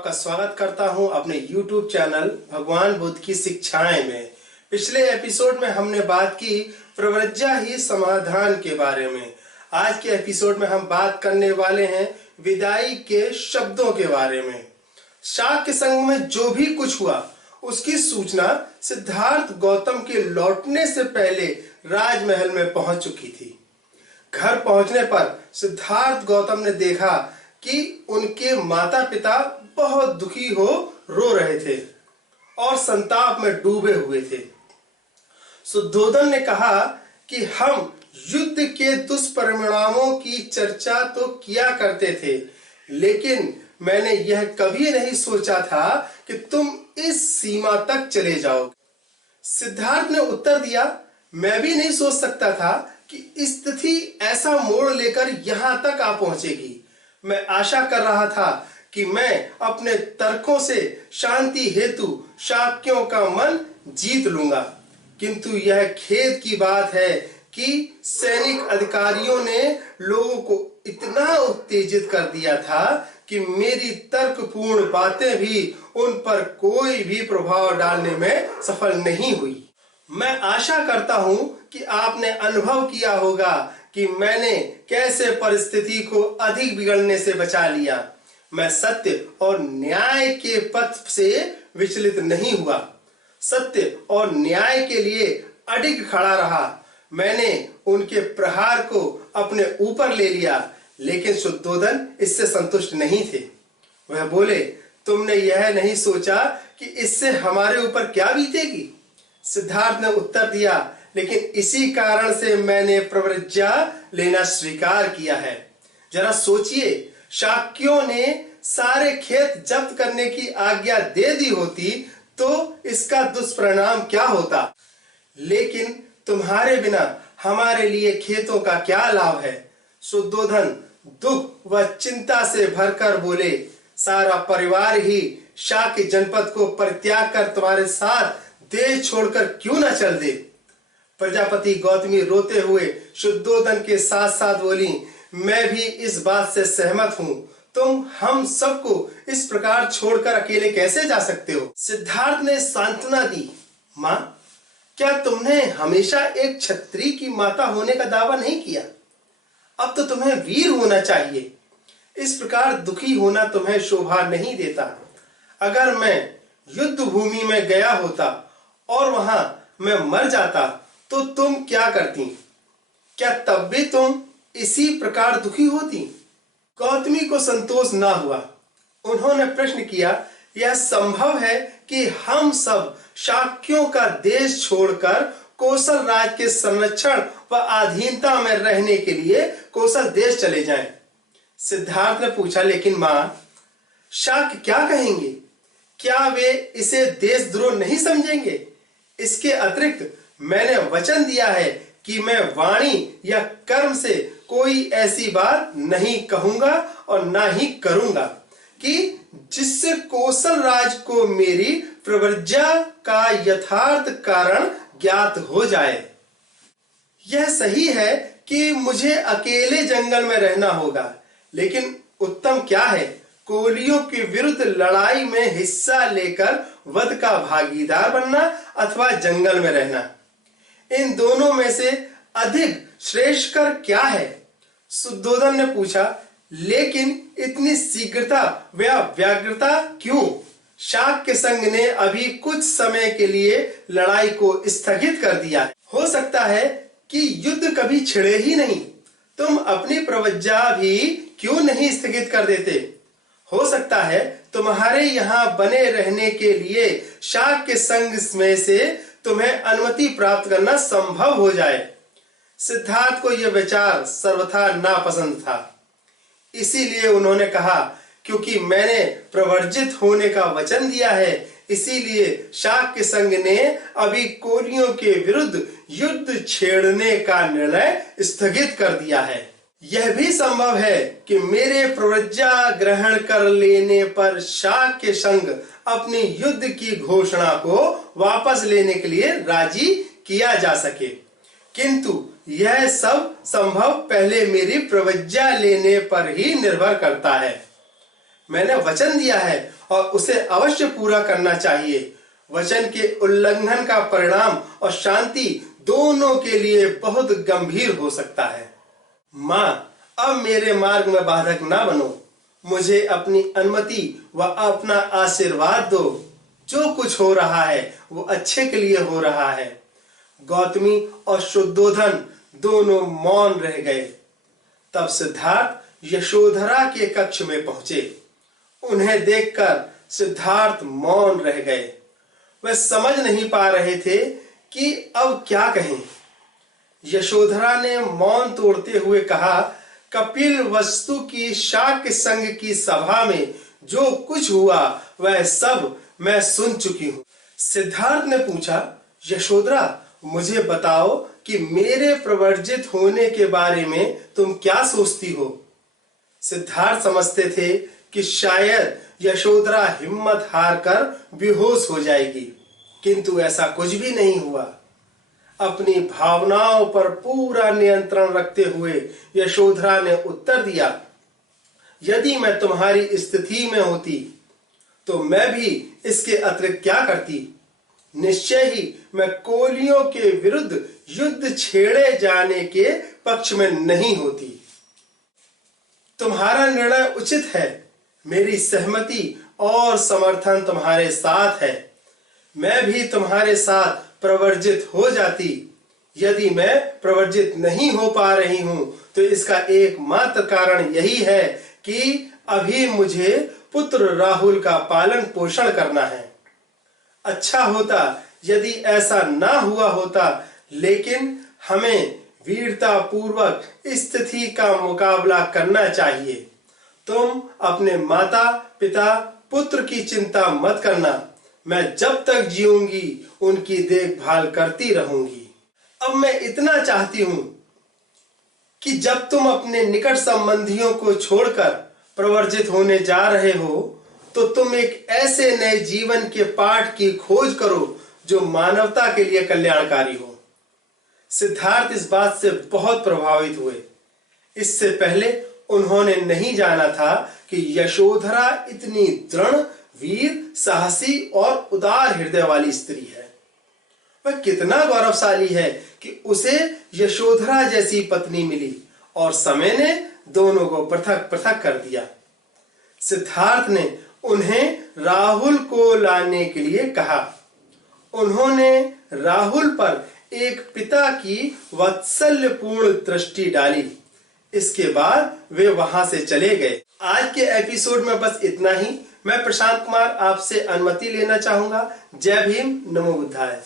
आपका स्वागत करता हूं अपने YouTube चैनल भगवान बुद्ध की शिक्षाएं में। पिछले एपिसोड में हमने बात की प्रव्रज्या ही समाधान के बारे में। आज के एपिसोड में हम बात करने वाले हैं विदाई के शब्दों के बारे में। शाक्य संघ में जो भी कुछ हुआ उसकी सूचना सिद्धार्थ गौतम के लौटने से पहले राजमहल में पहुंच चुकी थी। घर पहुंचने पर सिद्धार्थ गौतम ने देखा कि उनके माता पिता बहुत दुखी हो रो रहे थे और संताप में डूबे हुए थे। शुद्धोधन ने कहा कि हम युद्ध के दुष्परिणामों की चर्चा तो किया करते थे, लेकिन मैंने यह कभी नहीं सोचा था कि तुम इस सीमा तक चले जाओगे। सिद्धार्थ ने उत्तर दिया, मैं भी नहीं सोच सकता था कि स्थिति ऐसा मोड़ लेकर यहां तक आ पहुंचेगी। मैं आशा कर रहा था कि मैं अपने तर्कों से शांति हेतु शाक्यों का मन जीत लूंगा, किंतु यह खेद की बात है कि सैनिक अधिकारियों ने लोगों को इतना उत्तेजित कर दिया था कि मेरी तर्कपूर्ण बातें भी उन पर कोई भी प्रभाव डालने में सफल नहीं हुई। मैं आशा करता हूं कि आपने अनुभव किया होगा कि मैंने कैसे परिस्थिति को अधिक बिगड़ने से बचा लिया। मैं सत्य और न्याय के पथ से विचलित नहीं हुआ, सत्य और न्याय के लिए अडिग खड़ा रहा। मैंने उनके प्रहार को अपने ऊपर ले लिया, लेकिन शुद्धोधन इससे संतुष्ट नहीं थे। वह बोले, तुमने यह नहीं सोचा कि इससे हमारे ऊपर क्या बीतेगी? सिद्धार्थ ने उत्तर दिया, लेकिन इसी कारण से मैंने प्रव्रज्या लेना स्वीकार किया है। जरा सोचिए, शाक्यों ने सारे खेत जब्त करने की आज्ञा दे दी होती तो इसका दुष्परिणाम क्या होता, लेकिन तुम्हारे बिना हमारे लिए खेतों का क्या लाभ है? शुद्धोधन दुख व चिंता से भरकर बोले, सारा परिवार ही शाक्य जनपद को परित्याग कर तुम्हारे साथ देश छोड़कर क्यों न चल दे? प्रजापति गौतमी रोते हुए शुद्धोधन के साथ साथ बोली, मैं भी इस बात से सहमत हूं। तुम हम सबको इस प्रकार छोड़कर अकेले कैसे जा सकते हो? सिद्धार्थ ने सांत्वना दी, मां, क्या तुमने हमेशा एक क्षत्रिय की माता होने का दावा नहीं किया? अब तो तुम्हें वीर होना चाहिए। इस प्रकार दुखी होना तुम्हें शोभा नहीं देता। अगर मैं युद्ध भूमि में गया होता और वहां मैं मर जाता तो तुम क्या करती? क्या तब भी तुम इसी प्रकार दुखी होती? गौतमी को संतोष ना हुआ। उन्होंने प्रश्न किया, यह संभव है कि हम सब शाक्यों का देश छोड़कर कौशल राज के संरक्षण व अधीनता में रहने के लिए कौशल देश चले जाएं? सिद्धार्थ ने पूछा, लेकिन मां, शाक्य क्या कहेंगे? क्या वे इसे देशद्रोह नहीं समझेंगे? इसके अतिरिक्त मैंने वचन दिया है कि मैं वाणी या कर्म से कोई ऐसी बात नहीं कहूंगा और ना ही करूंगा कि जिससे कौशल राज को मेरी प्रव्रज्या का यथार्थ कारण ज्ञात हो जाए। यह सही है कि मुझे अकेले जंगल में रहना होगा, लेकिन उत्तम क्या है, कोलियों के विरुद्ध लड़ाई में हिस्सा लेकर वध का भागीदार बनना अथवा जंगल में रहना? इन दोनों में से अधिक श्रेष्ठकर क्या है? शुद्धोधन ने पूछा, लेकिन इतनी शीघ्रता व व्यग्रता क्यों? शाक्य संघ ने अभी कुछ समय के लिए लड़ाई को स्थगित कर दिया। हो सकता है कि युद्ध कभी छिड़े ही नहीं। तुम अपनी प्रव्रज्या भी क्यों नहीं स्थगित कर देते? हो सकता है तुम्हारे यहाँ बने रहने के लिए शाक्य संघ में से तुम्हें अनुमति प्राप्त करना संभव हो जाए। सिद्धार्थ को यह विचार सर्वथा नापसंद था। इसीलिए उन्होंने कहा, क्योंकि मैंने प्रवर्जित होने का वचन दिया है, इसीलिए शाक्य संघ ने अभी कोलियों के विरुद्ध युद्ध छेड़ने का निर्णय स्थगित कर दिया है। यह भी संभव है कि मेरे प्रव्रज्या ग्रहण कर लेने पर शाक्य संघ अपनी युद्ध की घोषणा को वापस लेने के लिए राजी किया जा सके, किंतु यह सब संभव पहले मेरी प्रव्रज्या लेने पर ही निर्भर करता है। मैंने वचन दिया है और उसे अवश्य पूरा करना चाहिए। वचन के उल्लंघन का परिणाम और शांति दोनों के लिए बहुत गंभीर हो सकता है। माँ, अब मेरे मार्ग में बाधक ना बनो। मुझे अपनी अनुमति व अपना आशीर्वाद दो। जो कुछ हो रहा है वो अच्छे के लिए हो रहा है। गौतमी और शुद्धोधन दोनों मौन रह गए। तब सिद्धार्थ यशोधरा के कक्ष में पहुंचे। उन्हें देखकर सिद्धार्थ मौन रह गए। वे समझ नहीं पा रहे थे कि अब क्या कहें। यशोधरा ने मौन तोड़ते हुए कहा, कपिल वस्तु की शाक्य संघ की सभा में जो कुछ हुआ वह सब मैं सुन चुकी हूं। सिद्धार्थ ने पूछा, यशोधरा, मुझे बताओ कि मेरे प्रवर्जित होने के बारे में तुम क्या सोचती हो। सिद्धार्थ समझते थे कि शायद यशोधरा हिम्मत हारकर बेहोश हो जाएगी, किंतु ऐसा कुछ भी नहीं हुआ। अपनी भावनाओं पर पूरा नियंत्रण रखते हुए यशोधरा ने उत्तर दिया, यदि मैं तुम्हारी स्थिति में होती तो मैं भी इसके अतिरिक्त क्या करती। निश्चय ही मैं कोलियों के विरुद्ध युद्ध छेड़े जाने के पक्ष में नहीं होती। तुम्हारा निर्णय उचित है। मेरी सहमति और समर्थन तुम्हारे साथ है। मैं भी तुम्हारे साथ प्रवर्जित हो जाती। यदि मैं प्रवर्जित नहीं हो पा रही हूं तो इसका एकमात्र कारण यही है कि अभी मुझे पुत्र राहुल का पालन पोषण करना है। अच्छा होता यदि ऐसा ना हुआ होता, लेकिन हमें वीरता पूर्वक स्थिति का मुकाबला करना चाहिए। तुम अपने माता पिता पुत्र की चिंता मत करना। मैं जब तक जीऊंगी उनकी देखभाल करती रहूंगी। अब मैं इतना चाहती हूं कि जब तुम अपने निकट संबंधियों को छोड़कर प्रवर्जित होने जा रहे हो तो तुम एक ऐसे नए जीवन के पाठ की खोज करो जो मानवता के लिए कल्याणकारी हो। सिद्धार्थ इस बात से बहुत प्रभावित हुए। इससे पहले उन्होंने नहीं जाना था कि यशोधरा इतनी दृढ़, वीर, साहसी और उदार हृदय वाली स्त्री है। वह कितना गौरवशाली है कि उसे यशोधरा जैसी पत्नी मिली और समय ने दोनों को पृथक पृथक कर दिया। सिद्धार्थ ने उन्हें राहुल को लाने के लिए कहा। उन्होंने राहुल पर एक पिता की वात्सल्यपूर्ण दृष्टि डाली। इसके बाद वे वहां से चले गए। आज के एपिसोड में बस इतना ही। मैं प्रशांत कुमार आपसे अनुमति लेना चाहूंगा। जय भीम, नमो बुद्धाय।